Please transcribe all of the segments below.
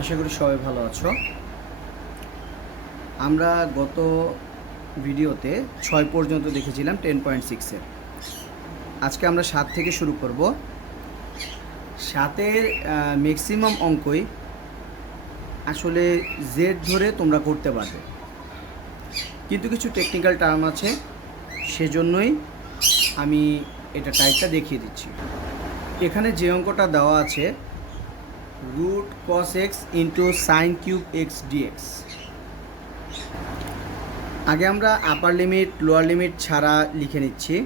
আশা করি সবাই ভালো আছো। আমরা গত ভিডিওতে 6 পর্যন্ত দেখেছিলাম 10.6-এর। আজকে আমরা 7 থেকে শুরু করব। 7-এর ম্যাক্সিমাম অঙ্কই আসলে জেড ধরে তোমরা করতে পারবে, কিন্তু কিছু টেকনিক্যাল টার্ম আছে, সেজন্যই আমি এটা টাইপটা দেখিয়ে দিচ্ছি। এখানে যে অঙ্কটা দেওয়া আছে root cos x into sine cube x dx. আগে আমরা আপার লিমিট লোয়ার লিমিট ছাড়া লিখে নিচ্ছি।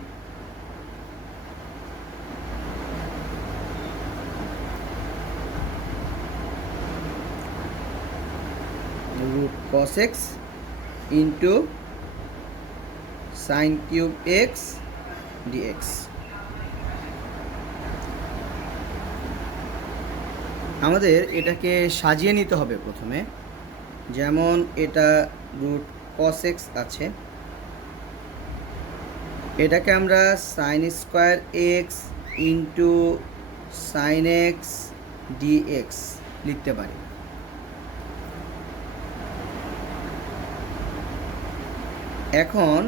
Root cos x into sine cube x dx. আমাদের এটাকে সাজিয়ে নিতে হবে প্রথমে। যেমন এটা রুট কস এক্স আছে, এটাকে আমরা sine square x into sine x dx লিখতে পারি। এখন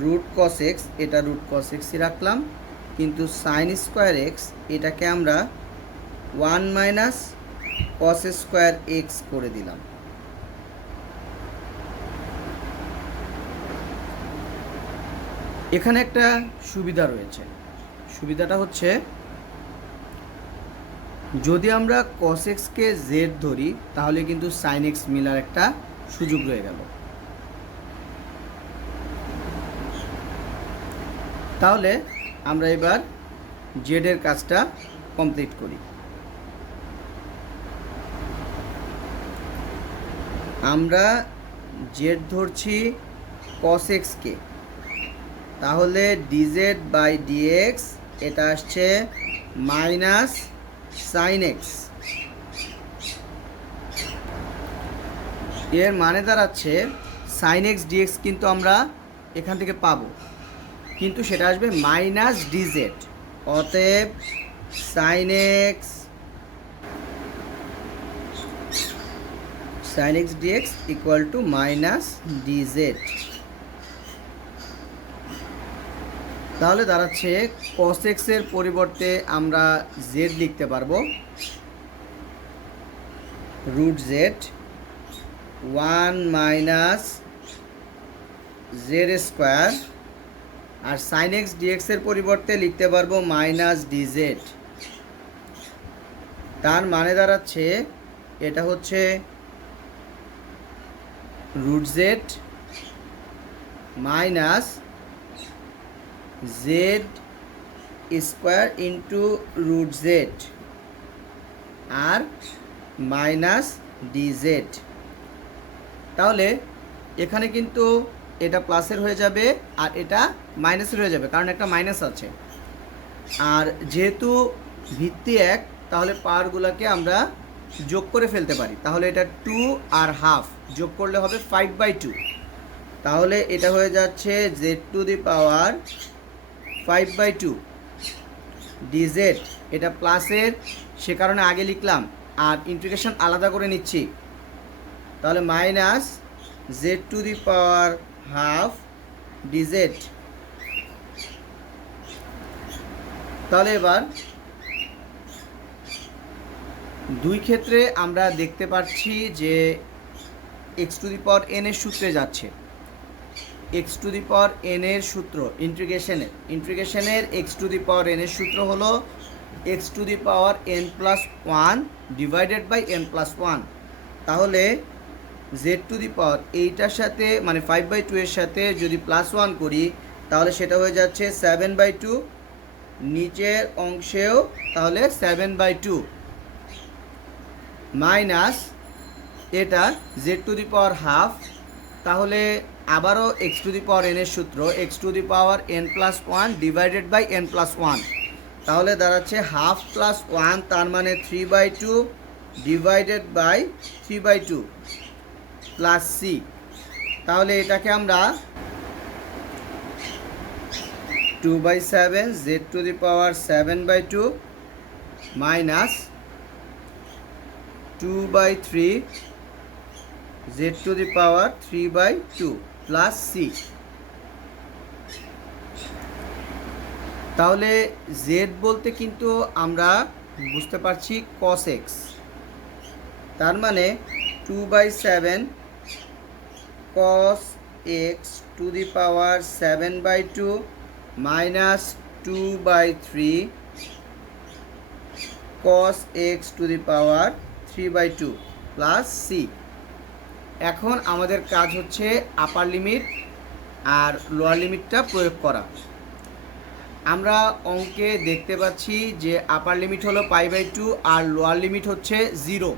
রুট কস এক্স, এটা রুট কস এক্সই রাখলাম, কিন্তু সাইন স্কোয়ার এক্স এটাকে আমরা 1 মাইনাস কস স্কোয়ার এক্স করে দিলাম। এখানে একটা সুবিধা রয়েছে, সুবিধাটা হচ্ছে যদি আমরা কস এক্সকে জেড ধরি তাহলে কিন্তু সাইন এক্স মিলার একটা সুযোগ রয়ে গেল। তাহলে আমরা এবার জেডের কাজটা কমপ্লিট করি। আমরা জেড ধরছি কস এক্সকে, তাহলে ডিজেড বাই ডিএক্স এটা আসছে মাইনাস সাইন এক্স। এর মানে দাঁড়াচ্ছে সাইন এক্স ডিএক্স কিন্তু আমরা এখান থেকে পাবো, কিন্তু সেটা আসবে মাইনাস ডিজেড। অতএব sine x dx equal to minus dz. তাহলে দাঁড়াচ্ছে কস এক্সের পরিবর্তে আমরা জেড লিখতে পারবো root z 1 minus z square, আর সাইন এক্স ডিএক্সের পরিবর্তে লিখতে পারবো মাইনাস ডিজেড। তার মানে দাঁড়াচ্ছে এটা হচ্ছে root z minus z square into root z আর মাইনাস ডিজেড। তাহলে এখানে কিন্তু এটা প্লাসের হয়ে যাবে আর এটা মাইনাসের হয়ে যাবে, কারণ একটা মাইনাস আছে। আর যেহেতু ভিত্তি এক, তাহলে পাওয়ারগুলোকে আমরা যোগ করে ফেলতে পারি। তাহলে এটা 2 আর হাফ যোগ করলে হবে 5/2। তাহলে এটা হয়ে যাচ্ছে Z to the power 5/2 DZ. এটা প্লাসের, সে কারণে আগে লিখলাম, আর ইন্টিগ্রেশন আলাদা করে নিচ্ছি। তাহলে minus z to the power half dz. তাহলে এবার দুই ক্ষেত্রে আমরা দেখতে পাচ্ছি যে x to the power n এর সূত্রে যাচ্ছে। X to the power n এর সূত্র ইন্টিগ্রেশনের x to the power n এর সূত্র হলো x to the power n plus 1 divided by n plus 1। তাহলে জেড টু দি পাওয়ার এইটার সাথে মানে 5/2 এর সাথে যদি +1 করি তাহলে সেটা হয়ে যাচ্ছে 7/2, নিচের অংশেও তাহলে 7/2 মাইনাস এটা z to the power half. তাহলে আবারও x to the power n এর সূত্র x to the power n plus 1 divided by n plus 1। তাহলে দাঁড়াচ্ছে হাফ প্লাস 1, তার মানে 3/2 ডিভাইডেড বাই 3/2 প্লাস সি। তাহলে এটাকে আমরা 2/7 z to the power 7/2 minus 2/3 z⁴ 3/2 plus C. তাহলে জেড বলতে কিন্তু আমরা বুঝতে পারছি cos x, তার মানে 2/7 cos x⁴ 7/2 minus 2/3 cos x⁴ 3/2 plus C. এখন আমাদের কাজ হচ্ছে আপার লিমিট আর লোয়ার লিমিটটা প্রয়োগ করা। আমরা অঙ্কে দেখতে পাচ্ছি যে আপার লিমিট হলো π/2 আর লোয়ার লিমিট হচ্ছে 0।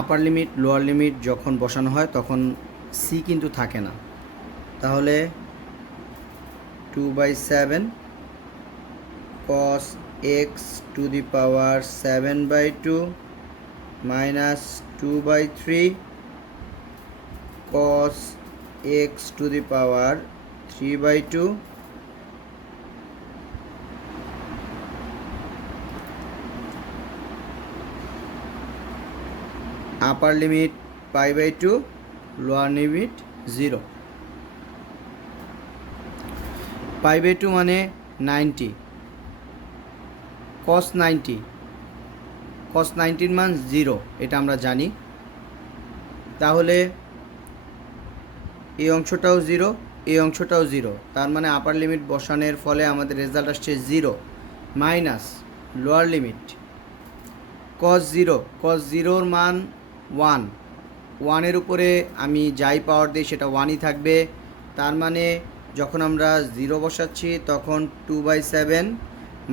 আপার লিমিট লোয়ার লিমিট যখন বসানো হয় তখন সি কিন্তু থাকে না। তাহলে 2/7 cos x⁴ 7/2 minus 2/3 cos x⁴ 3/2 upper limit π/2 lower limit 0। π/2 মানে 90 cos 90 cos 90 মান 0, এটা আমরা জানি। তাহলে এই অংশটাও 0, এই অংশটাও 0, তার মানে আপার লিমিট বসানোর ফলে আমাদের রেজাল্ট আসছে 0 মাইনাস লোয়ার লিমিট cos 0 মান 1 উপরে আমি যাই পাওয়ার দিই সেটা 1ই থাকবে। তার মানে যখন আমরা 0 বসাচ্ছি তখন 2/7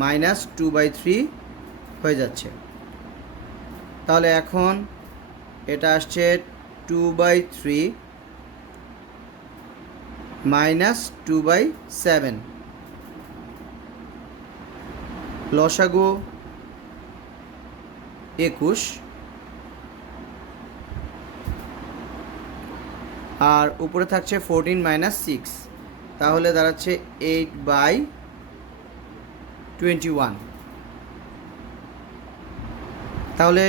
মাইনাস 2/3 হয়ে যাচ্ছে। তাহলে এখন এটা আসছে 2/3 মাইনাস 2/7, লসাগু 21 আর উপরে থাকছে 14 মাইনাস 6, তাহলে দাঁড়াচ্ছে 8/21। তাহলে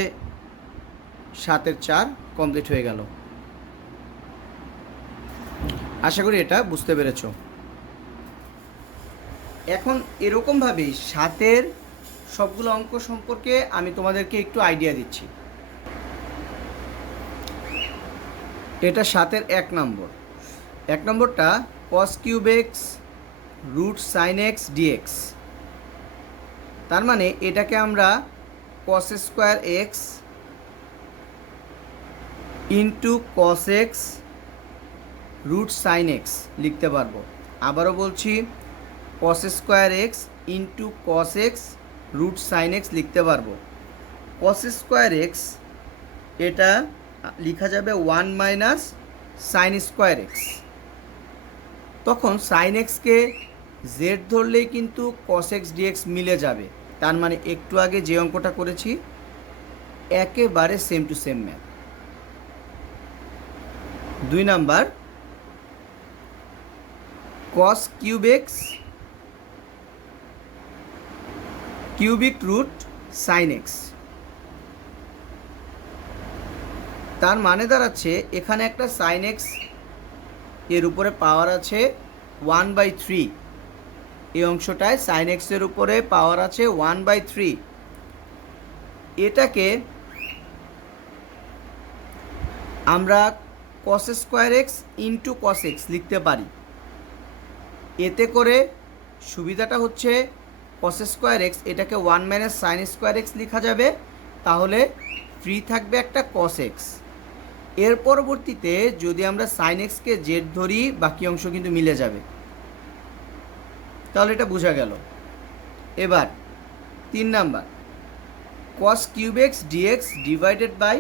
7-এর 4 কমপ্লিট হয়ে গেল। আশা করি এটা বুঝতে পেরেছো। এখন এরকমভাবেই 7-এর সবগুলো অঙ্ক সম্পর্কে আমি তোমাদেরকে একটু আইডিয়া দিচ্ছি। এটা 7-এর 1 নম্বরটা cos³ x √sin x dx। তার মানে এটাকে আমরা cos² x into cos x √sin x লিখতে পারবো। আবারও বলছি cos² x into cos x √sin x লিখতে পারবো। cos² x এটা লিখা যাবে 1 মাইনাস sin² x। তখন sin x কে z ধরলেই কিন্তু cos x dx মিলে যাবে। তার মানে একটু আগে যে অঙ্কটা করেছি একেবারে same to same math. 2 number cos³ x cubic root sin x। তার মানে দাঁড়াচ্ছে এখানে একটা sin x এর উপরে পাওয়ার আছে 1/3, এই অংশটায় sin x এর উপরে পাওয়ার আছে 1/3। এটাকে আমরা cos² x into cos x লিখতে পারি। এতে করে সুবিধাটা হচ্ছে cos² x এটাকে 1 মাইনাস sin² x লেখা যাবে, তাহলে ফ্রি থাকবে একটা cos x। এর পরবর্তীতে যদি আমরা sin x কে z ধরি বাকি অংশ কিন্তু মিলে যাবে। তাহলে এটা বোঝা গেল। এবার 3 number cos³ x dx divided by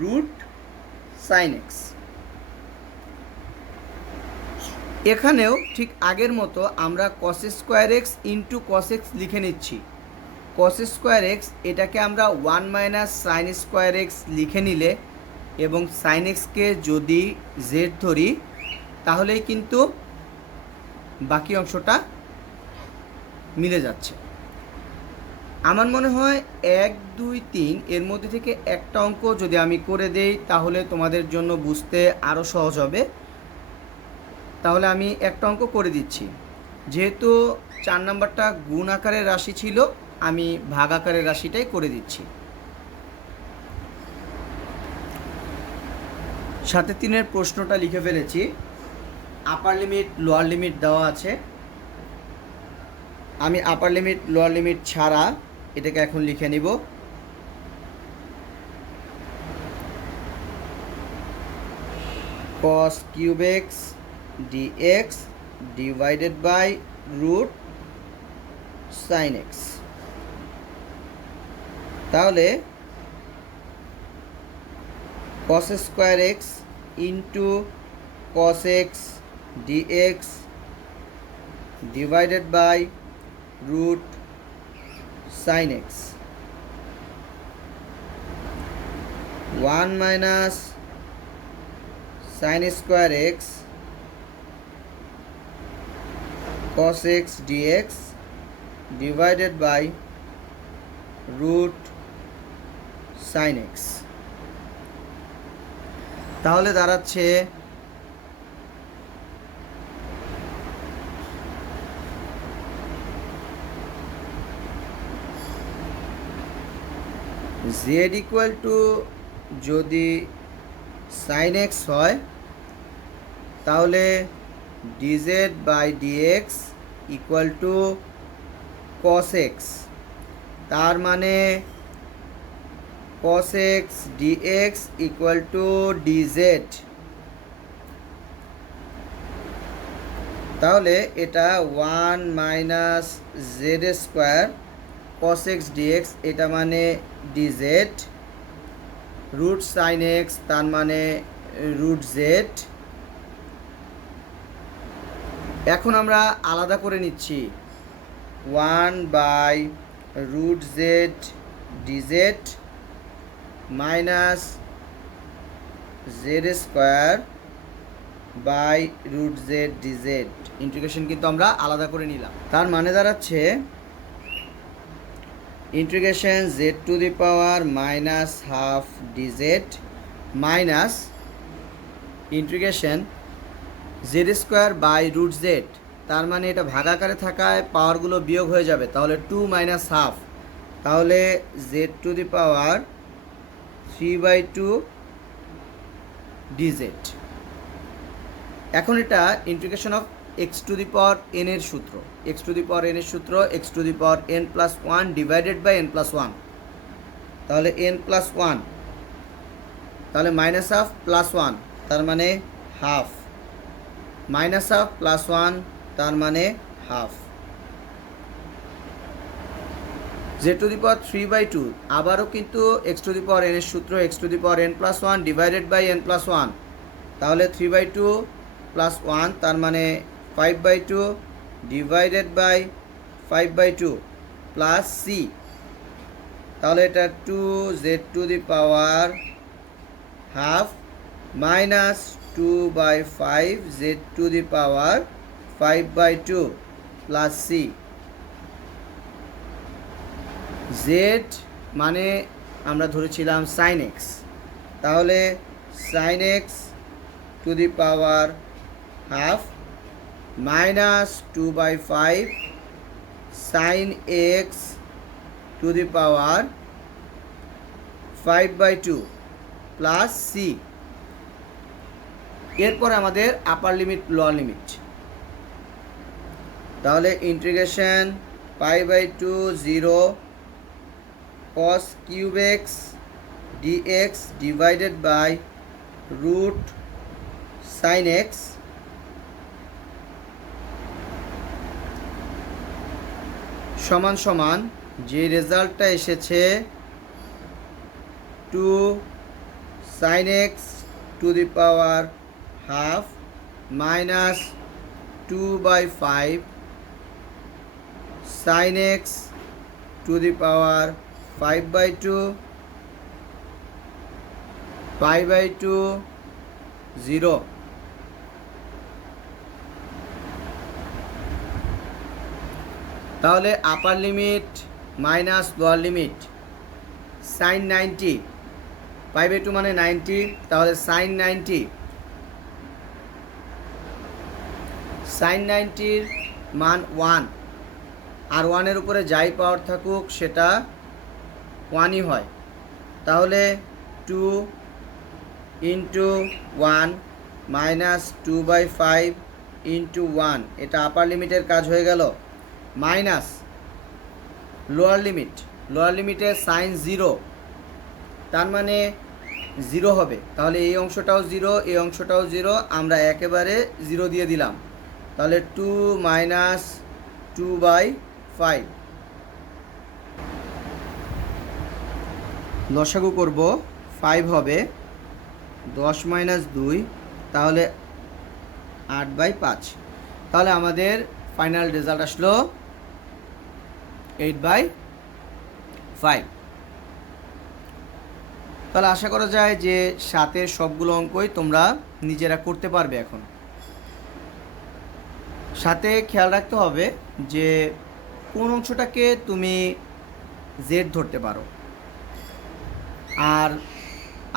√sin x। এখানেও ঠিক আগের মতো আমরা cos square x into cos x লিখে নিচ্ছি। কস স্কোয়ার এক্স এটাকে আমরা 1 মাইনাস সাইন স্কোয়ার এক্স লিখে নিলে এবং সাইন এক্সকে যদি জেড ধরি তাহলেই কিন্তু বাকি অংশটা মিলে যাচ্ছে। আমার মনে হয় 1, 2, 3 এর মধ্যে থেকে একটা অঙ্ক যদি আমি করে দেই তাহলে তোমাদের জন্য বুঝতে আরও সহজ হবে। তাহলে আমি একটা অঙ্ক করে দিচ্ছি। যেহেতু 4 নাম্বারটা গুণ আকারের রাশি ছিল, আমি ভাগ আকারের রাশিটাই করে দিচ্ছি। 7-3 প্রশ্নটা লিখে ফেলেছি। আপার লিমিট লোয়ার লিমিট দেওয়া আছে। আমি আপার লিমিট লোয়ার লিমিট ছাড়া এটাকে এখন লিখে নিব। cos cube x dx divided by root sin x। তাহলে cos square x into cos x dx divided by root sin x 1 minus sin square x cos x dx divided by root sin x। তাহলে দাঁড়াচ্ছে z equal to যদি sin x হয় তাহলে dz by dx equal to cos x। তার মানে cos x dx equal to dz। তাহলে এটা 1 minus z square cos x dx এটা মানে dz রুট সাইন এক্স তার মানে রুট জেড। এখন আমরা আলাদা করে নিচ্ছি 1 by root z dz minus z square by root z dz. Integration কিন্তু আমরা আলাদা করে নিলাম। তার মানে দাঁড়াচ্ছে integration z to the power minus half dz minus integration z square by root z. তার মানে এটা ভাগাকারে থাকায় পাওয়ারগুলো বিয়োগ হয়ে যাবে, তাহলে 2 মাইনাস হাফ, তাহলে z to the power 3/2 dz. এখন এটা integration of x to the power n এর সূত্র, x to the power n এর সূত্র x to the power n plus 1 divided by n plus 1। তাহলে এন প্লাস 1 তাহলে minus half plus 1 তার মানে হাফ, মাইনাস হাফ প্লাস 1 তার মানে half. Z to the power 3/2 আবারও কিন্তু x to the power n এর সূত্র x to the power n plus 1 divided by n plus 1। তাহলে 3/2 প্লাস 1 তার মানে 5/2 ডিভাইডেড বাই 5/2 প্লাস সি। তাহলে এটা 2 Z to the power half minus 2/5 Z to the power 5/2 plus C. Z মানে আমরা ধরেছিলাম সাইন এক্স, তাহলে sine x to the power half minus 2/5 sine x to the power 5/2 plus C. এরপর আমাদের আপার limit lower limit, তাহলে integration π/2 0 cos cube x dx divided by root sine x সমান সমান যে রেজাল্টটা এসেছে 2 sin x two the power half minus 2/5 sin x to the power 5/2 pi/2 0। তাহলে upper limit minus lower limit sine 90, pi/2 মানে 90, তাহলে sign 90-র মান 1, আর 1-এর উপরে যাই পাওয়ার থাকুক সেটা 1ই হয়। তাহলে 2 × 1 মাইনাস 2/5 × 1, এটা আপার লিমিটের কাজ হয়ে গেল। মাইনাস লোয়ার লিমিটে সাইন 0, তার মানে 0 হবে। তাহলে এই অংশটাও 0, এই অংশটাও 0, আমরা একেবারে 0 দিয়ে দিলাম। তাহলে 2 মাইনাস 2/5 লসাগু করব, 5 হবে, 10 মাইনাস 2, তাহলে 8/5। তাহলে আমাদের ফাইনাল রেজাল্ট আসলো 8/5। তাহলে আশা করা যায় যে 7-এর সবগুলো অঙ্কই তোমরা নিজেরা করতে পারবে। এখন সাথে খেয়াল রাখতে হবে যে কোন অংশটাকে তুমি জেড ধরতে পারো। আর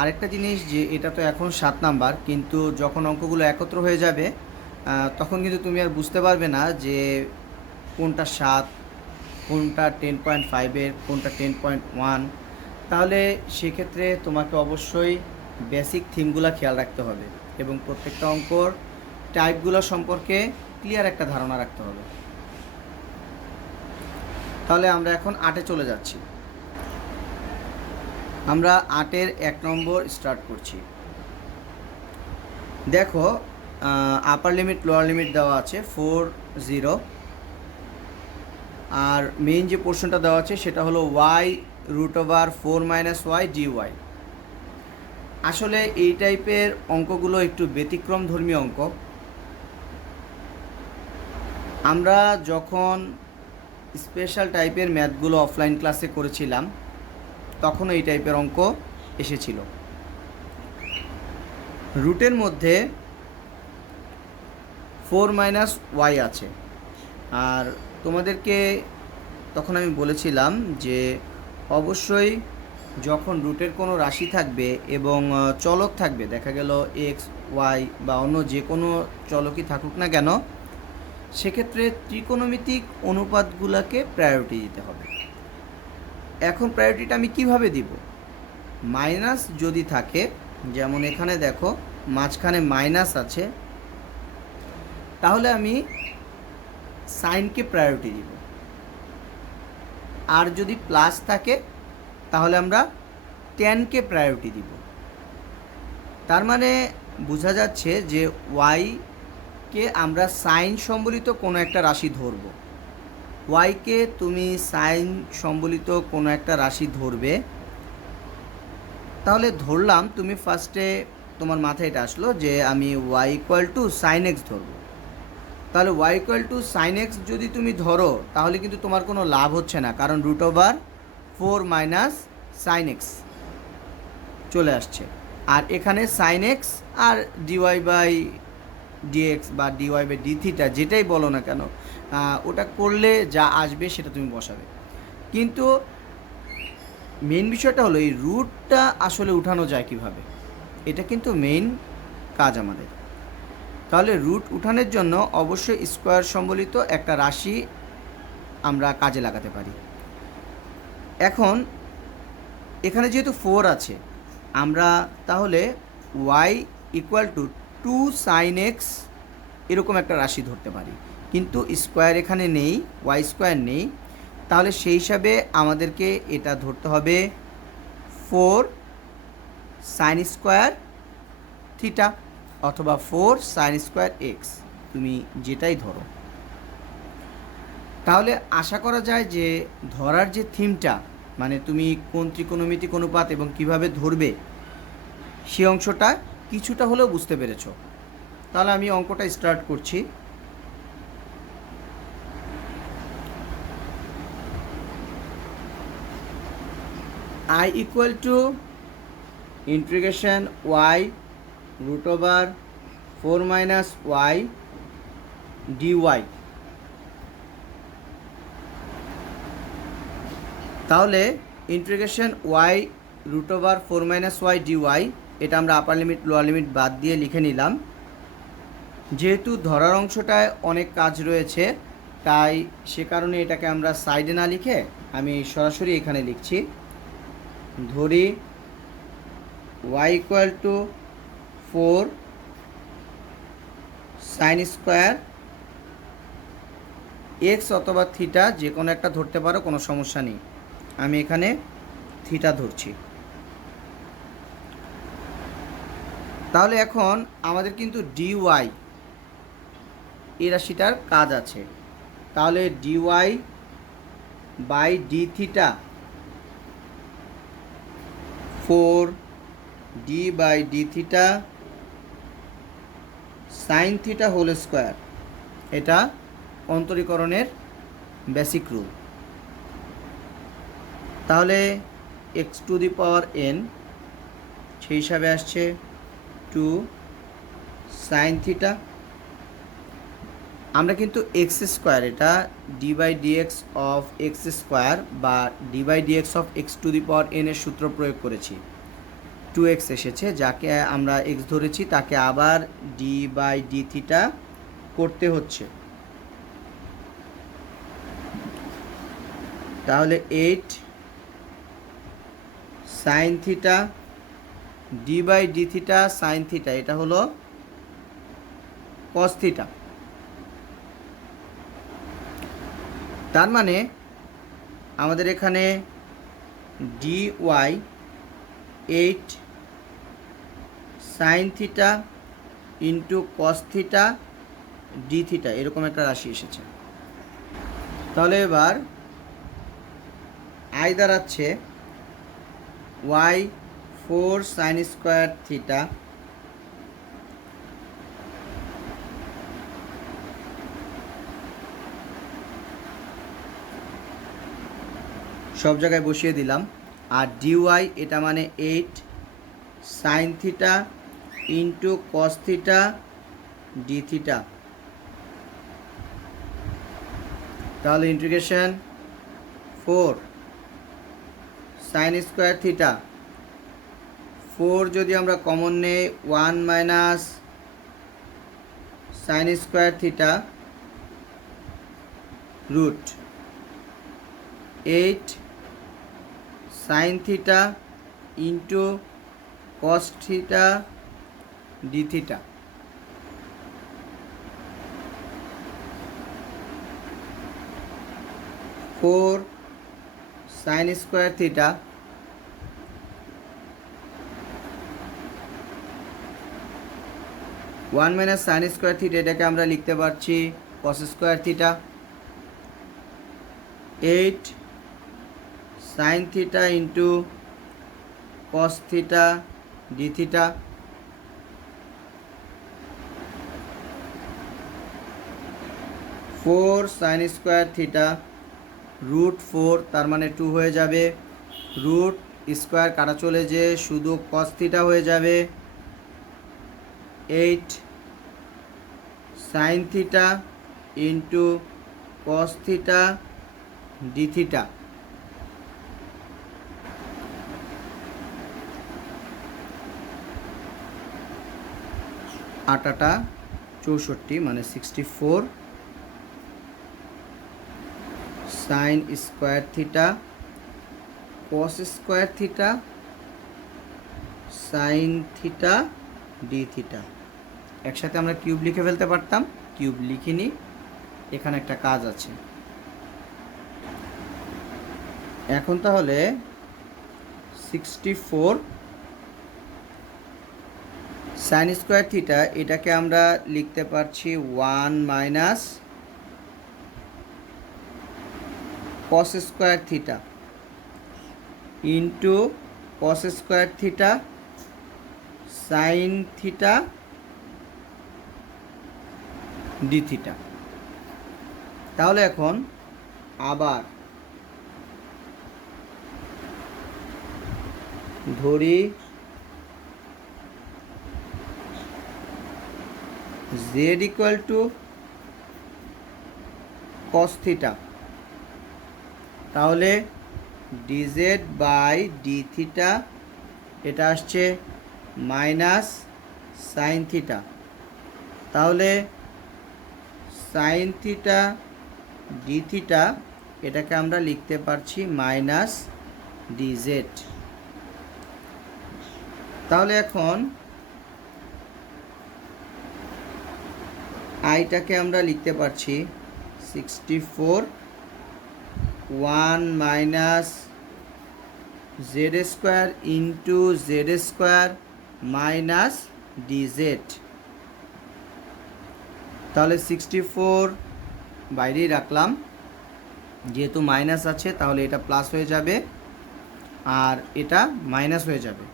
আরেকটা জিনিস, যে এটা তো এখন 7 নাম্বার, কিন্তু যখন অঙ্কগুলো একত্র হয়ে যাবে তখন কিন্তু তুমি আর বুঝতে পারবে না যে কোনটা 7, কোনটা 10.5-এর, কোনটা 10.1। তাহলে সেক্ষেত্রে তোমাকে অবশ্যই বেসিক থিমগুলো খেয়াল রাখতে হবে এবং প্রত্যেকটা অঙ্কর টাইপগুলো সম্পর্কে ক্লিয়ার একটা ধারণা রাখতে হবে। তাহলে আমরা এখন 8-এ চলে যাচ্ছি। আমরা 8-এর 1 নম্বর স্টার্ট করছি। দেখো, আপার লিমিট লোয়ার লিমিট দেওয়া আছে 4, 0, আর মেইন যে পোর্শনটা দেওয়া আছে সেটা হলো y√4 - y dy। আসলে এই টাইপের অঙ্কগুলো একটু ব্যতিক্রমধর্মী অঙ্ক। আমরা যখন স্পেশাল টাইপের ম্যাথগুলো অফলাইন ক্লাসে করেছিলাম তখন এই টাইপের অঙ্ক এসেছিল। রুটের মধ্যে 4 - y আছে, আর তোমাদেরকে তখন আমি বলেছিলাম যে অবশ্যই যখন রুটের কোনো রাশি থাকবে এবং চলক থাকবে, দেখা গেল x, y বা অন্য যে কোনো চলকই থাকুক না কেন, সেক্ষেত্রে ত্রিকোণমিতিক অনুপাতগুলোকে প্রায়োরিটি দিতে হবে। এখন প্রায়োরিটিটা আমি কিভাবে দিব? মাইনাস যদি থাকে, যেমন এখানে দেখো মাঝখানে মাইনাস আছে, তাহলে আমি সাইনকে প্রায়োরিটি দিব। আর যদি প্লাস থাকে তাহলে আমরা টেনকে প্রায়োরিটি দিব। তার মানে বোঝা যাচ্ছে যে ওয়াইকে আমরা সাইন সম্বলিত কোনো একটা রাশি ধরব। ওয়াইকে তুমি সাইন সম্বলিত কোনো একটা রাশি ধরবে। তাহলে ধরলাম, তুমি ফার্স্টে তোমার মাথায় এটা আসলো যে আমি y = sin x ধরব। তাহলে y = sin x যদি তুমি ধরো তাহলে কিন্তু তোমার কোনো লাভ হচ্ছে না, কারণ √4 - sin x চলে আসছে। আর এখানে sin x আর dy/dx বা dy/dθ যেটাই বলো না কেন, ওটা করলে যা আসবে সেটা তুমি বসাবে। কিন্তু মেইন বিষয়টা হলো এই রুটটা আসলে উঠানো যায় কিভাবে, এটা কিন্তু মেইন কাজ আমাদের। তাহলে রুট উঠানোর জন্য অবশ্যই স্কোয়ার সম্বলিত একটা রাশি আমরা কাজে লাগাতে পারি। এখন এখানে যেহেতু 4 আছে, আমরা তাহলে y = 2 sin x এরকম একটা রাশি ধরতে পারি, কিন্তু স্কোয়ার এখানে নেই, y² নেই। তাহলে সেই হিসাবে আমাদেরকে এটা ধরতে হবে 4 sin² θ অথবা 4 sin² x, তুমি যেটাই ধরো। তাহলে আশা করা যায় যে ধরার যে থিমটা, মানে তুমি কোন ত্রিকোণমিতিক অনুপাত এবং কিভাবে ধরবে সে অংশটা কিছুটা হলেও বুঝতে পেরেছো। তাহলে আমি অঙ্কটা স্টার্ট করছি। I equal to integration y root over 4 minus y dy। তাহলে integration y root over 4 minus y dy এটা আমরা আপার লিমিট লোয়ার লিমিট বাদ দিয়ে লিখে নিলাম। যেহেতু ধরার অংশটায় অনেক কাজ রয়েছে তাই সে কারণে এটাকে আমরা সাইডে না লিখে আমি সরাসরি এখানে লিখছি। ধরি y equal to 4 sine square x অথবা থিটা যে কোনো একটা ধরতে পারো, কোনো সমস্যা নেই। আমি এখানে থিটা ধরছি। তাহলে এখন আমাদের কিন্তু ডিওয়াই এই রাশিটার কাজ আছে। তাহলে dy by d theta 4 d by d theta sine theta whole square, এটা অন্তরীকরণের বেসিক রুল। তাহলে x to the power n সেই হিসাবে আসছে 2 সাইন থিটা। আমরা কিন্তু এক্স স্কোয়ার, এটা d by dx of x square বা d by dx of x to the power n এর সূত্র প্রয়োগ করেছি। 2x এসেছে, যাকে আমরা এক্স ধরেছি তাকে আবার ডি বাই ডি থিটা করতে হচ্ছে। তাহলে 8 sine theta d by d theta sine theta, এটা হলো কস থিটা। তার মানে আমাদের এখানে d y 8 sine theta into cos theta d theta এরকম একটা রাশি এসেছে। তাহলে এবার আই দাঁড়াচ্ছে ওয়াই 4 সাইন স্কোয়ার থিটা সব জায়গায় বসিয়ে দিলাম। আর ডিওয়াই এটা মানে 8 sine theta into cos theta d theta. তাহলে ইন্টিগ্রেশন 4 সাইন স্কোয়ার থিটা 4 যদি আমরা কমন নেই 1 minus sine square theta root 8 sine theta into cos theta d theta. Four sine square theta 1 minus sine square theta, এটাকে আমরা লিখতে পারছি cos square theta. 8 sine theta into cos theta d theta. 4 sine square theta root 4, তার মানে 2 হয়ে যাবে। Root square কাটা চলে যে শুধু কস থিটা হয়ে যাবে। 8 sine theta into cos theta d theta. আটাটা 64 মানে 64 sign square theta cos square theta sine theta d theta. একসাথে আমরা কিউব লিখে ফেলতে পারতাম, কিউব লিখিনি, এখানে একটা কাজ আছে। এখন তাহলে 64 সাইন স্কোয়ার থিটা, এটাকে আমরা লিখতে পারছি 1 minus cos square theta into cos square theta sine theta d theta. তাহলে এখন আবার ধরি z equal to cos theta, তাহলে ডিজেড বাই ডি থিটা এটা আসছে মাইনাস সাইন থিটা, তাহলে সাইন থিটা ডি থিটা এটাকে আমরা লিখতে পারছি মাইনাস ডিজেড। তাহলে এখন আইটাকে আমরা লিখতে পারছি 64 1 minus z square into Z square minus dz. তাহলে 64 বাইরেই রাখলাম, যেহেতু মাইনাস আছে তাহলে এটা প্লাস হয়ে যাবে আর এটা মাইনাস হয়ে যাবে।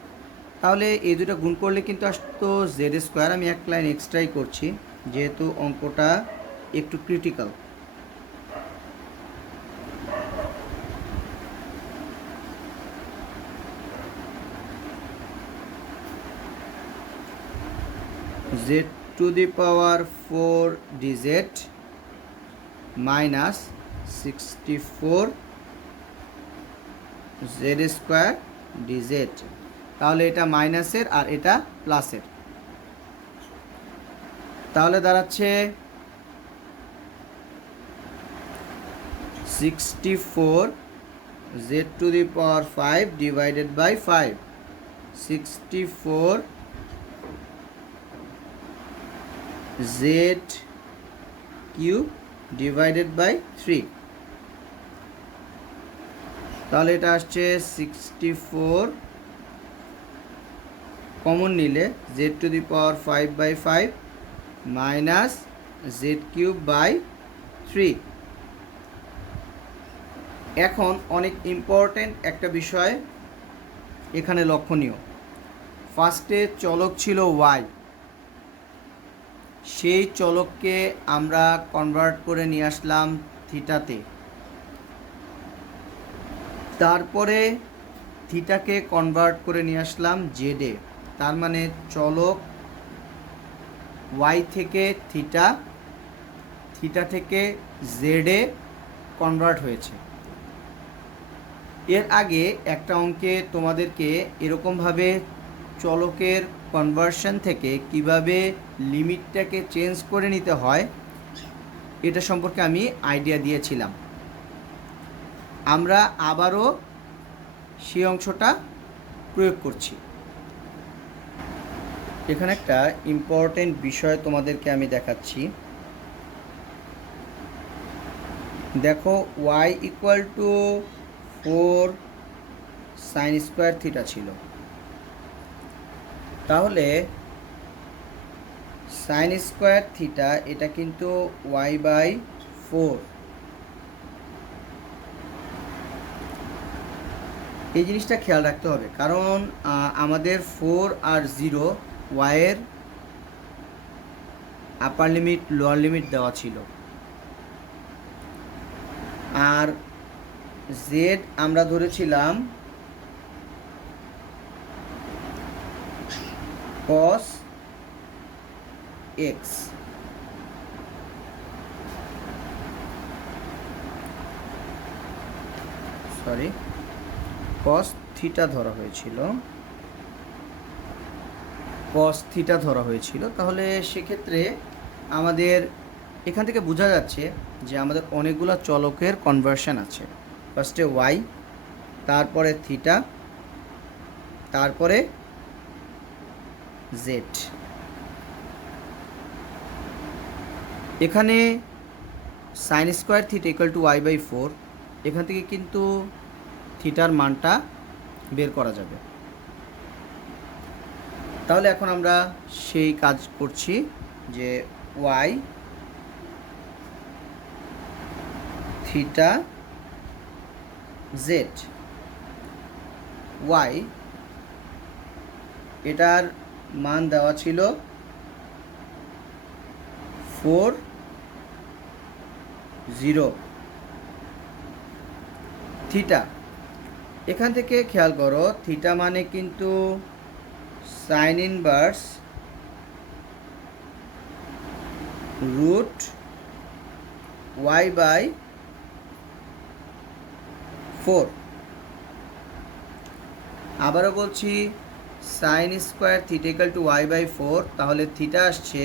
তাহলে এই দুটো গুণ করলে কিন্তু আসতো জেড স্কোয়ার। আমি এক লাইন এক্সট্রাই করছি যেহেতু অঙ্কটা একটু critical. Z to the power 4 d z minus 64 z square d z. তাহলে এটা মাইনাসের আর এটা প্লাসের, তাহলে দাঁড়াচ্ছে 64 z to the power 5 divided by 5, 64 z cube divided by 3। তাহলে এটা আসছে 64 কমন নিলে z to the power 5/5 minus z cube by 3। এখন অনেক ইম্পর্টেন্ট একটা বিষয় এখানে লক্ষণীয়। ফার্স্টে চলক ছিল ওয়াই, সেই চলককে আমরা কনভার্ট করে নিয়ে আসলাম থিটাতে, তারপরে থিটাকে কনভার্ট করে নিয়ে আসলাম জেডে। তার মানে চলক ওয়াই থেকে থিটা, থিটা থেকে জেডে কনভার্ট হয়েছে। এর আগে একটা অঙ্কে তোমাদেরকে এরকমভাবে চলকের কনভার্সন থেকে কিভাবে লিমিটটাকে চেঞ্জ করে নিতে হয় এটা সম্পর্কে আমি আইডিয়া দিয়েছিলাম। আমরা আবারও সেই অংশটা প্রয়োগ করছি। এখানে একটা ইম্পর্টেন্ট বিষয় তোমাদেরকে আমি দেখাচ্ছি। দেখো y equal to 4 sine square theta ছিল, তাহলে সাইন স্কোয়ার থিটা এটা কিন্তু y/4। এই জিনিসটা খেয়াল রাখতে হবে, কারণ আমাদের 4 আর 0 ওয়াইয়ের আপার লিমিট লোয়ার লিমিট দেওয়া ছিল, আর জেড আমরা ধরেছিলাম cos x। Sorry, cos theta ধরা হয়েছিল, cos থিটা ধরা হয়েছিল। তাহলে সেক্ষেত্রে আমাদের এখান থেকে বোঝা যাচ্ছে যে আমাদের অনেকগুলো চলকের কনভার্সন আছে। ফার্স্টে ওয়াই, তারপরে থিটা, তারপরে জেড। এখানে sign square theta equal two y/4, এখান থেকে কিন্তু থিটার মানটা বের করা যাবে। তাহলে এখন আমরা সেই কাজ করছি যে y থিটা জেড, y এটার মান দেওয়া ছিল 4 0, থিটা এখান থেকে খেয়াল করো থিটা মানে কিন্তু sine inverse root y by 4। আবারও বলছি sine square theta equal to y by 4, তাহলে থিটা আসছে,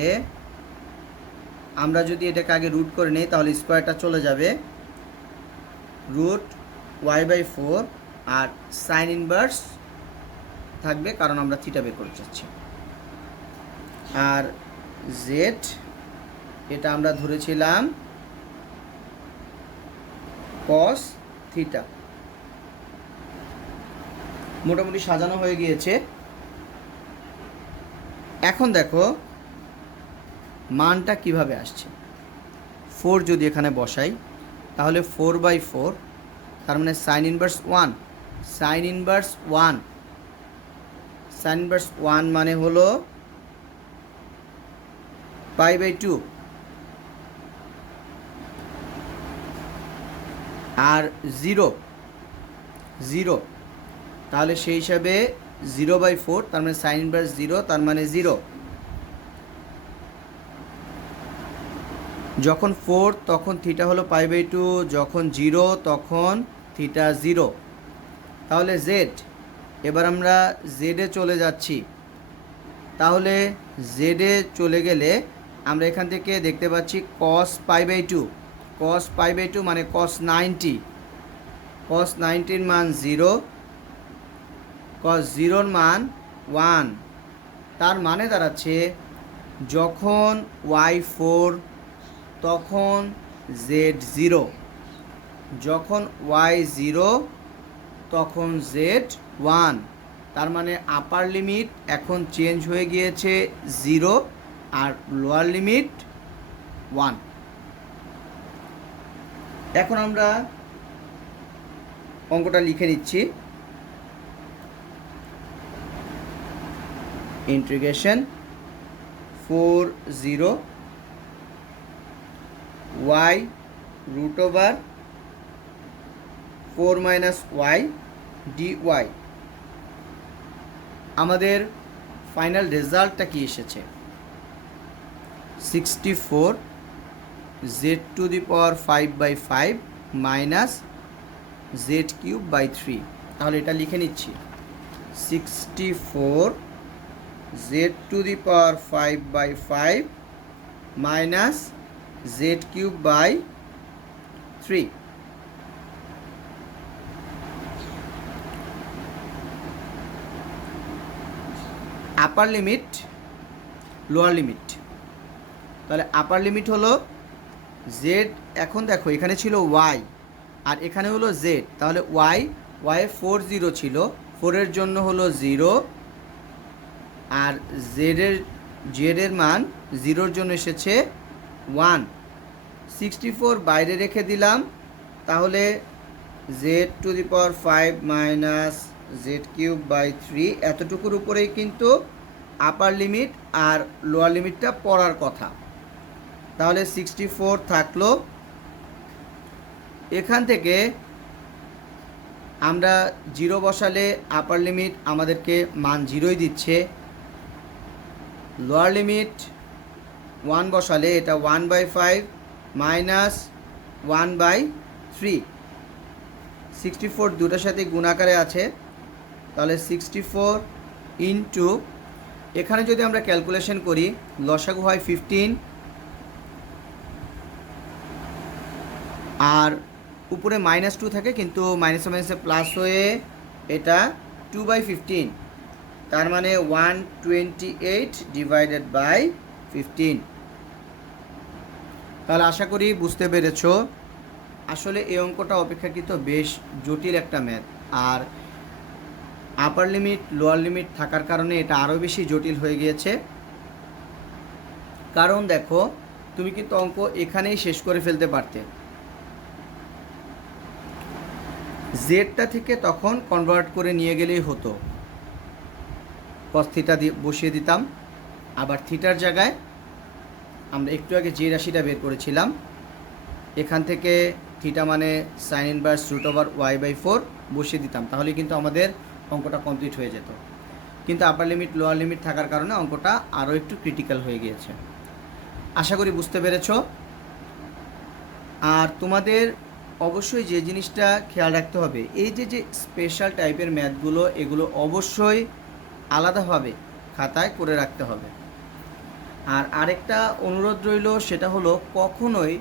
আমরা যদি এটাকে আগে রুট করে নিই তাহলে স্কোয়ারটা চলে যাবে, রুট ওয়াই বাই 4 আর সাইন ইনভার্স থাকবে কারণ আমরা থিটা বের করতে চাচ্ছি। আর জেড এটা আমরা ধরেছিলাম কস থিটা। মোটামুটি সাজানো হয়ে গিয়েছে। এখন দেখো মানটা কিভাবে আসছে। 4 যদি এখানে বসাই তাহলে 4/4, তার মানে sign inverse 1, sign inverse 1, sign inverse 1 মানে হলো π/2। আর 0 তাহলে সেই হিসাবে 0/4, তার মানে সাইন ইনভার্স 0, তার মানে 0। যখন 4 তখন থিটা হলো π/2, যখন 0 তখন থিটা 0। তাহলে জেড, এবার আমরা জেডে চলে যাচ্ছি। তাহলে জেডে চলে গেলে আমরা এখান থেকে দেখতে পাচ্ছি cos π/2, cos π/2 মানে cos 90, cos 90 মান 0, cos 0 মান 1। তার মানে দাঁড়াচ্ছে যখন y4 তখন z0, যখন y0 তখন z1। তার মানে আপার লিমিট এখন চেঞ্জ হয়ে গিয়েছে 0 আর লোয়ার লিমিট 1। এখন আমরা অঙ্কটা লিখে নিচ্ছি। Integration 40 y root over 4 - y dy। আমাদের ফাইনাল রেজাল্টটা কি এসেছে? 64 z⁵ মাইনাস z³/3। তাহলে এটা লিখে নিচ্ছি 64 z⁵5/5 মাইনাস z³/3। আপার লিমিট লোয়ার লিমিট, তাহলে আপার লিমিট হলো জেড। এখন দেখো এখানে ছিল ওয়াই আর এখানে হলো জেড, তাহলে ওয়াই 40 ছিল, 4-এর জন্য হলো 0 আর জেডের মান 0-র জন্য এসেছে 1। 64 বাইরে রেখে দিলাম, তাহলে z⁵ মাইনাস z³/3 এতটুকুর উপরেই কিন্তু আপার লিমিট আর লোয়ার লিমিটটা পড়ার কথা। তাহলে 64 থাকলো। এখান থেকে আমরা 0 বসালে আপার লিমিট আমাদেরকে মান 0ই দিচ্ছে, লোয়ার লিমিট 1 বসালে এটা 1/5 মাইনাস 1/3। 64 দুটোর সাথে গুণাকারে আছে, তাহলে 64 ইন্টু, এখানে যদি আমরা ক্যালকুলেশন করি লসাগু হয় 15 আর উপরে -2 থাকে, কিন্তু মাইনাসে মাইনাসে প্লাস হয়ে এটা 2/15, তার মানে 128/15। তাহলে আশা করি বুঝতে পেরেছো। আসলে এই অঙ্কটা অপেক্ষাকৃত বেশ জটিল একটা ম্যাথ, আর আপার লিমিট লোয়ার লিমিট থাকার কারণে এটা আরও বেশি জটিল হয়ে গিয়েছে। কারণ দেখো তুমি কিন্তু অঙ্ক এখানেই শেষ করে ফেলতে পারতে, জেডটা থেকে তখন কনভার্ট করে নিয়ে গেলেই হতো, cos থিটা দিয়ে বসিয়ে দিতাম, আবার থিটার জায়গায় আমরা একটু আগে যে রাশিটা বের করেছিলাম এখান থেকে থিটা মানে সাইন ইনভার্স √y/4 বসিয়ে দিতাম, তাহলে কিন্তু আমাদের অঙ্কটা কমপ্লিট হয়ে যেত। কিন্তু আপার লিমিট লোয়ার লিমিট থাকার কারণে অঙ্কটা আরও একটু ক্রিটিক্যাল হয়ে গিয়েছে। আশা করি বুঝতে পেরেছ। আর তোমাদের অবশ্যই যে জিনিসটা খেয়াল রাখতে হবে, এই যে স্পেশাল টাইপের ম্যাথগুলো, এগুলো অবশ্যই আলাদাভাবে খাতায় করে রাখতে হবে। আর আরেকটা অনুরোধ রইল, সেটা হলো কখনোই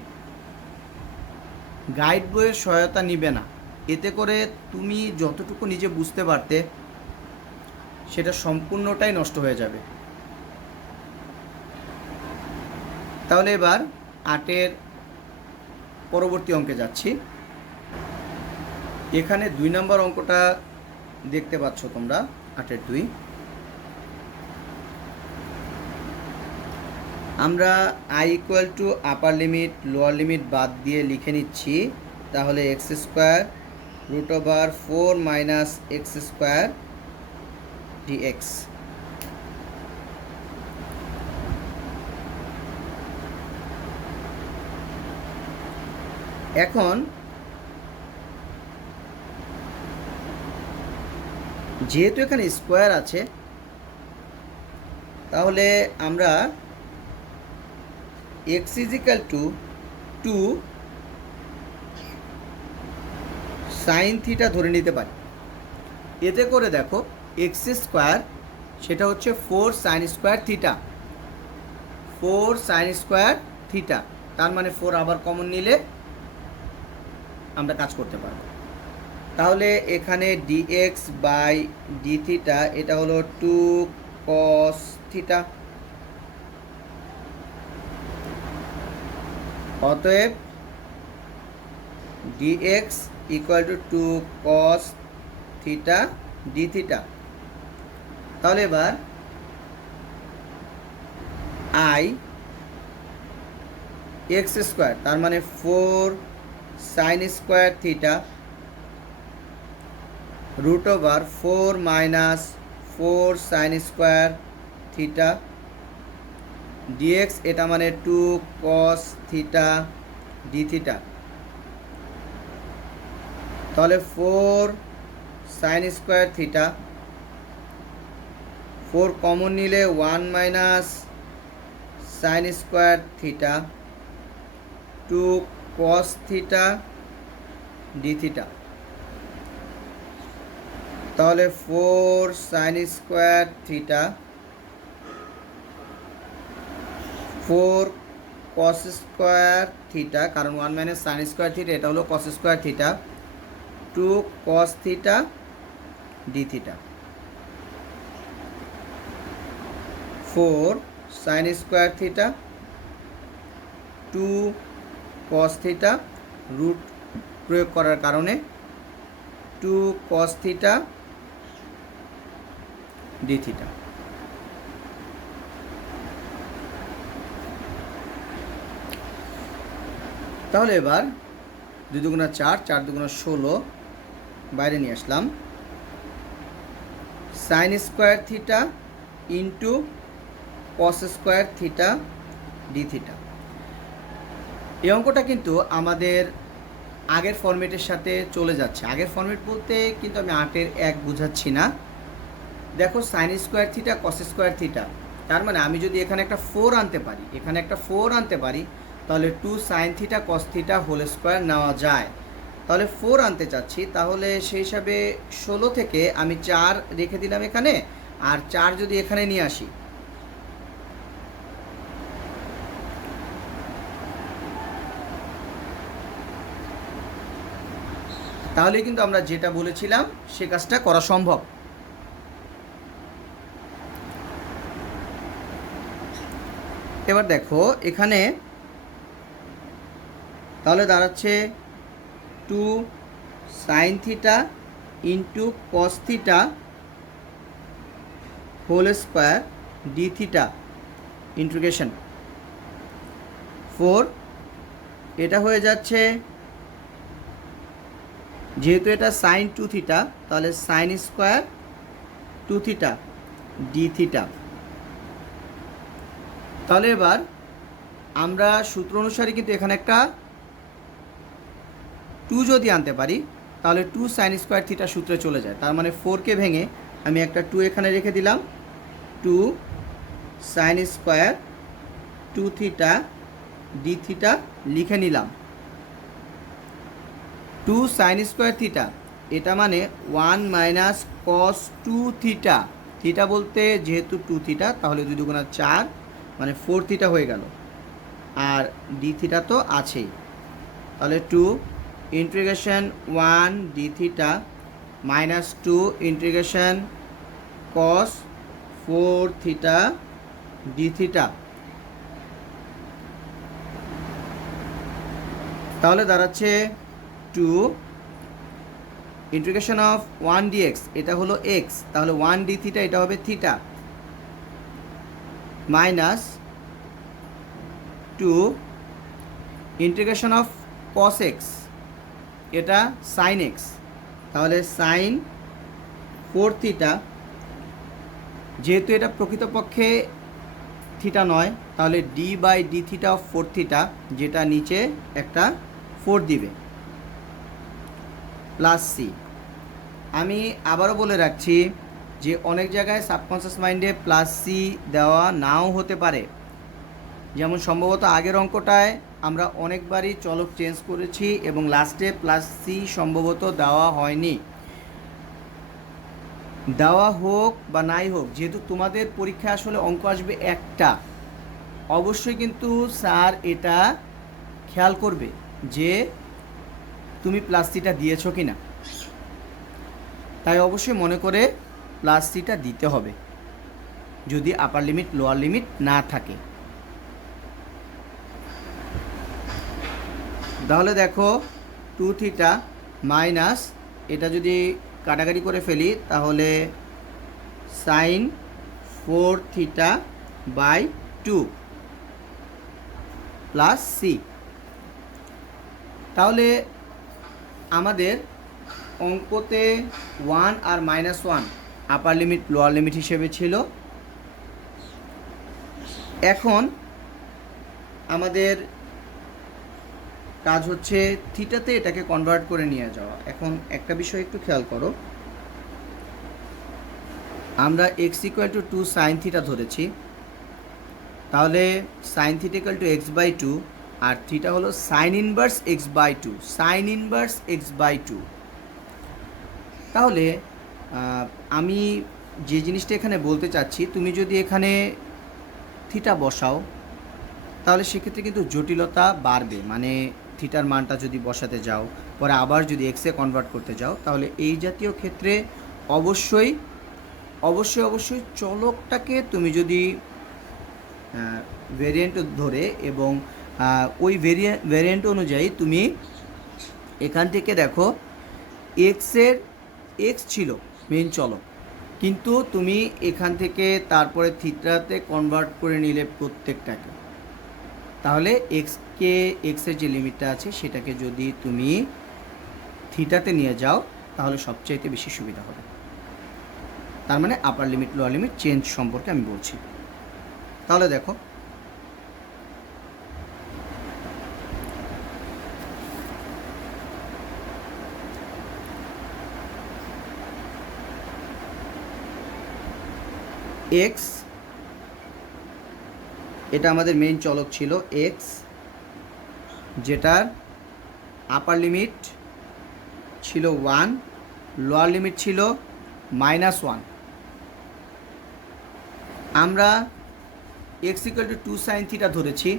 গাইড বইয়ের সহায়তা নিবে না। এতে করে তুমি যতটুকু নিজে বুঝতে পারতে সেটা সম্পূর্ণটাই নষ্ট হয়ে যাবে। তাহলে এবার 8-এর পরবর্তী অঙ্কে যাচ্ছি। এখানে 2 নম্বর অঙ্কটা দেখতে পাচ্ছ তোমরা, 8-এর 2। আমরা i equal to upper limit lower limit বাদ দিয়ে লিখে নিচ্ছি, তাহলে x square root over 4 minus x square d x. এখন যেহেতু এখানে স্কোয়ার আছে, তাহলে আমরা x equal to 2 sine theta ধরে নিতে পারি। এতে করে দেখো এক্স স্কোয়ার সেটা হচ্ছে 4 sine square theta, 4 sine square theta, তার মানে 4 আবার কমন নিলে আমরা কাজ করতে পারবো। তাহলে এখানে dx বাই d থিটা এটা হলো 2 cos থিটা। অতএব dx equal to 2 cos theta d theta. তাহলে এবার i x স্কোয়ার, তার মানে 4 sine square theta root over 4 minus 4 sine square theta d x, এটা মানে 2 cos থিটা ডি থিটা। তাহলে 4 সাইন স্কোয়ার থিটা, 4 কমন নিলে 1 minus sine square theta 2 cos theta d theta. তাহলে 4 sine square theta 4 cos square theta, কারণ 1 minus sine square theta এটা হলো cos square theta 2 cos theta d theta. 4 sine square theta 2 cos theta, root প্রয়োগ করার কারণে 2 cos theta d theta. তাহলে এবার 2 দুগুণা 4, 4 দুগুণা 16 বাইরে নিয়ে আসলাম। Sine square theta into cos square theta d theta. এই অঙ্কটা কিন্তু আমাদের আগের ফরম্যাটের সাথে চলে যাচ্ছে। আগের ফরম্যাট বলতে কিন্তু আমি 8-এর 1 বোঝাচ্ছি না। দেখো sign square theta cos square theta, তার মানে আমি যদি এখানে একটা 4 আনতে পারি, এখানে একটা 4 আনতে পারি, তাহলে 2 sine theta cos theta whole square নেওয়া যায়। তাহলে 4 আনতে চাচ্ছি, তাহলে সেই হিসাবে 16 থেকে আমি 4 রেখে দিলাম এখানে, আর 4 যদি এখানে নিয়ে আসি, তাহলে কিন্তু আমরা যেটা বলেছিলাম সে কাজটা করা সম্ভব। এবার দেখো এখানে তাহলে দাঁড়াচ্ছে 2 sine theta into cos theta whole square d theta integration 4, এটা হয়ে যাচ্ছে, যেহেতু এটা সাইন 2 থিটা তাহলে sine square 2 theta d theta. তাহলে এবার আমরা সূত্র অনুসারে কিন্তু এখানে একটা 2 যদি আনতে পারি, তাহলে 2 সাইন স্কোয়ার থিটা সূত্রে চলে যায়। তার মানে 4কে ভেঙে আমি একটা 2 এখানে রেখে দিলাম, 2 sign square 2 theta d theta লিখে নিলাম। 2 সাইন স্কোয়ার থিটা এটা মানে 1 মাইনাস কস 2 থিটা। থিটা বলতে যেহেতু 2 থিটা তাহলে 2 দুগুণা 4 মানে 4 থিটা হয়ে গেল, আর ডি থিটা তো আছেই। তাহলে 2 integration 1 D theta minus 2 integration কস 4 থিটা ডি থিটা। তাহলে দাঁড়াচ্ছে 2 ইন্টিগ্রেশন অফ 1 ডিএক্স, এটা হলো এক্স, তাহলে 1 ডি থিটা এটা হবে theta, minus 2 integration of cos x, এটা সাইন এক্স, তাহলে সাইন 4 থিটা, যেহেতু এটা প্রকৃতপক্ষে থিটা নয় তাহলে d by d theta of 4 theta, যেটা নিচে একটা 4 দিবে, প্লাস সি। আমি আবারও বলে রাখছি যে অনেক জায়গায় সাবকনসিয়াস মাইন্ডে প্লাস সি দেওয়া নাও হতে পারে। যেমন সম্ভবত আগের অঙ্কটায় আমরা অনেকবারই চলক চেঞ্জ করেছি এবং লাস্টে প্লাস সি সম্ভবত দেওয়া হয়নি। দেওয়া হোক বা নাই হোক, যেহেতু তোমাদের পরীক্ষা আসলে অঙ্ক আসবে একটা, অবশ্যই কিন্তু স্যার এটা খেয়াল করবে যে তুমি প্লাস সিটা দিয়েছো কি না। তাই অবশ্যই মনে করে প্লাস সিটা দিতে হবে যদি আপার লিমিট লোয়ার লিমিট না থাকে। তাহলে দেখো 2 থিটা মাইনাস, এটা যদি কাটাকাটি করে ফেলি তাহলে sine 4 theta by 2 plus C. তাহলে আমাদের অঙ্কতে 1 আর -1 আপার লিমিট লোয়ার লিমিট হিসেবে ছিল। এখন আমাদের কাজ হচ্ছে থিটাতে এটাকে কনভার্ট করে নিয়ে যাওয়া। এখন একটা বিষয় একটু খেয়াল করো, আমরা x equal to 2 sine theta ধরেছি, তাহলে sine theta equal to x by 2 আর থিটা হলো sine inverse x by 2, sine inverse x by 2। তাহলে আমি যে জিনিসটা এখানে বলতে চাচ্ছি, তুমি যদি এখানে থিটা বসাও তাহলে সেক্ষেত্রে কিন্তু জটিলতা বাড়বে। মানে থিটার মানটা যদি বসাতে যাও, পরে আবার যদি এক্সে কনভার্ট করতে যাও, তাহলে এই জাতীয় ক্ষেত্রে অবশ্যই অবশ্যই অবশ্যই চলকটাকে তুমি যদি ভেরিয়েন্ট ধরে এবং ওই ভেরিয়েন্ট অনুযায়ী তুমি এখান থেকে দেখো এক্স ছিল মেইন চলক, কিন্তু তুমি এখান থেকে তারপরে থিটাতে কনভার্ট করে নিলে প্রত্যেকটাকে, তাহলে এক্সের যে লিমিটটা আছে সেটাকে যদি তুমি থিটাতে নিয়ে যাও তাহলে সবচাইতে বেশি সুবিধা হবে। তার মানে আপার লিমিট লোয়ার লিমিট চেঞ্জ সম্পর্কে আমি বলছি। তাহলে দেখো এক্স, এটা আমাদের মেইন চলক ছিল এক্স, যেটার আপার লিমিট ছিল 1, লোয়ার লিমিট ছিল -1। আমরা x equal to 2 sine theta ধরেছি,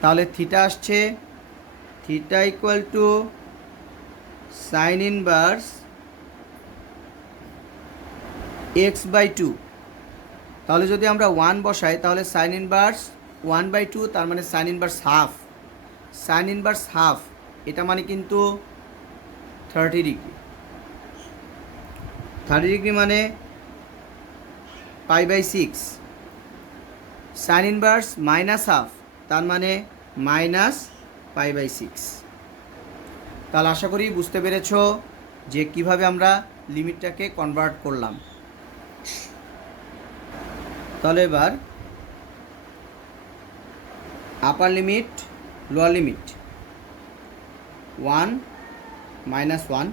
তাহলে থিটা আসছে theta equal to sine inverse x by 2। তাহলে যদি আমরা 1 বসাই তাহলে সাইন ইনভার্স 1/2, তার মানে sign inverse half. Sign inverse half এটা মানে কিন্তু 30 ডিগ্রি। 30 ডিগ্রি মানে π/6। সাইন ইনভার্স মাইনাস হাফ, তার মানে -π/6। তাহলে আশা করি বুঝতে পেরেছো যে কিভাবে আমরা লিমিটটাকে কনভার্ট করলাম। তাহলে এবার upper limit lower limit 1 - 1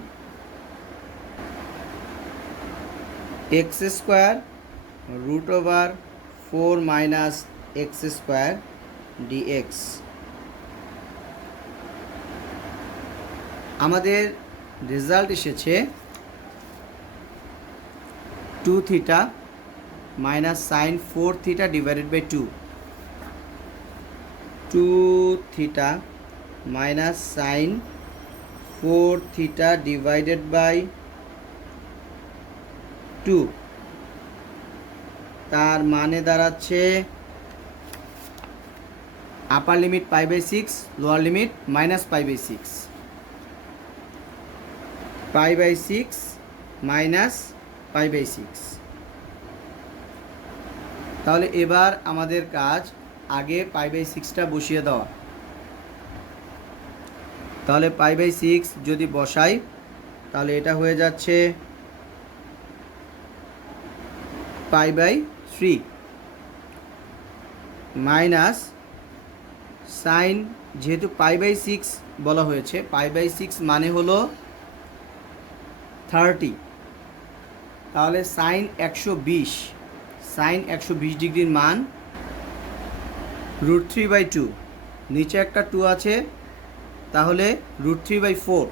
x square root over 4 minus x square dx. আমাদের রেজাল্ট এসেছে 2 theta minus sine 4 theta divided by 2। 2 theta minus sine 4 theta divided by 2, তার মানে দাঁড়াচ্ছে upper limit π/6, lower limit -π/6, π/6 minus π/6। তাহলে এবার আমাদের কাজ আগে π/6টা বসিয়ে দেওয়া। তাহলে π/6 যদি বসাই তাহলে এটা হয়ে যাচ্ছে π/3 মাইনাস সাইন, যেহেতু π/6 বলা হয়েছে, π/6 মানে হলো 30, তাহলে সাইন 120, সাইন 120 ডিগ্রির মান √3/2, নিচে একটা 2 আছে, তাহলে √3/4,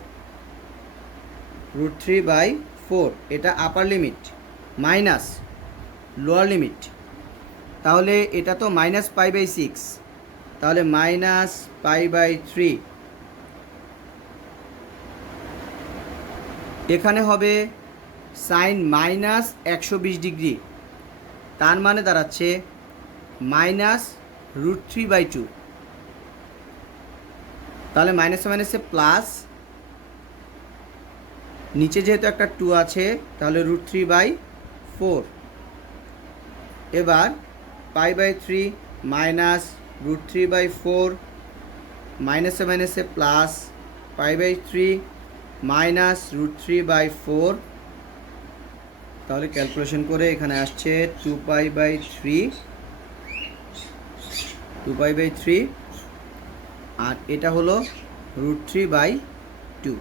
√3/4 এটা আপার লিমিট মাইনাস লোয়ার লিমিট, তাহলে এটা তো -π/6, তাহলে -π/3। এখানে হবে সাইন -120 ডিগ্রি, তার মানে দাঁড়াচ্ছে -√3/2। তাহলে মাইনাসে মাইনাসে প্লাস, নিচে যেহেতু একটা 2 আছে তাহলে √3/4। এবার π/3 মাইনাস √3/4 মাইনাসে মাইনাসে প্লাস, π/3 মাইনাস √3/4। তাহলে ক্যালকুলেশন করে এখানে আসছে 2π/3, আর এটা হলো √3/2।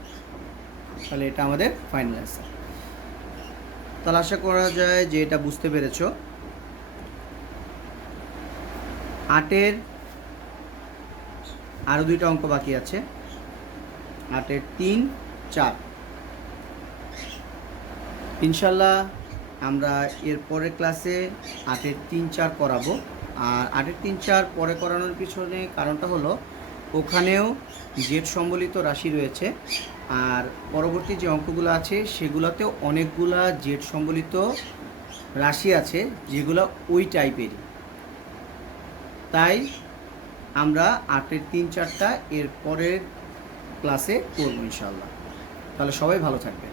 তাহলে এটা আমাদের ফাইনাল অ্যান্সার। তাহলে আশা করা যায় যে এটা বুঝতে পেরেছ। 8-এর আরও 2টা অঙ্ক বাকি আছে, 8-এর 3, 4। ইনশাল্লাহ আমরা এর পরের ক্লাসে 8-এর 3, 4 করাবো। আর 8-এর 3, 4 পরে করানোর পিছনে কারণটা হলো ওখানেও জেড সম্বলিত রাশি রয়েছে, আর পরবর্তী যে অঙ্কগুলো আছে সেগুলোতেও অনেকগুলা জেড সম্বলিত রাশি আছে যেগুলো ওই টাইপেরই। তাই আমরা 8-এর 3, 4টা এর পরের ক্লাসে করবো ইনশাল্লাহ। তাহলে সবাই ভালো থাকবে।